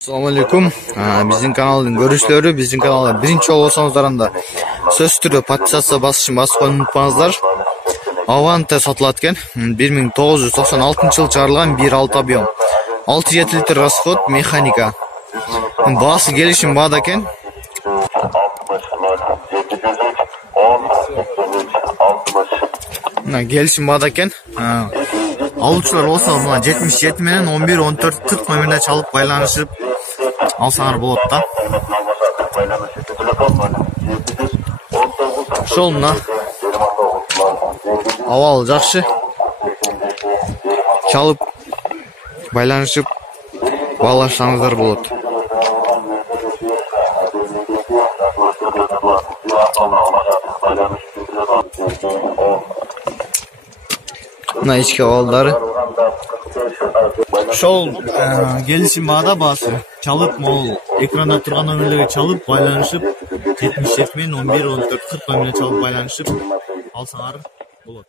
Assalamu alaikum. Биздин каналдын көрүүчүлөрү, биздин каналга биринчи жолу болсоңуздар анда сөзсүз түрдө подписаться басып койууну унутпаңыздар. Аванте сатылат экен. 1996-жылы чыгарылган 1.6 объем. 6-7 литр расход, механика. Баасы келишим баада экен. Келишим баада экен. Алуучулар болсо мына 77 менен 11 14 40 номерине чалып байланышып алсаңар болот да. Ошол мына абал жакшы. Чалып байланышып баалашсаңыздар болот. Мына ички абалдары. Ошол келишим баада баасы. Чалып, могул экранда турган номерлерге чалып байланышып 77 менен 11 14 40 номерине чалып байланышып алсаңар болот.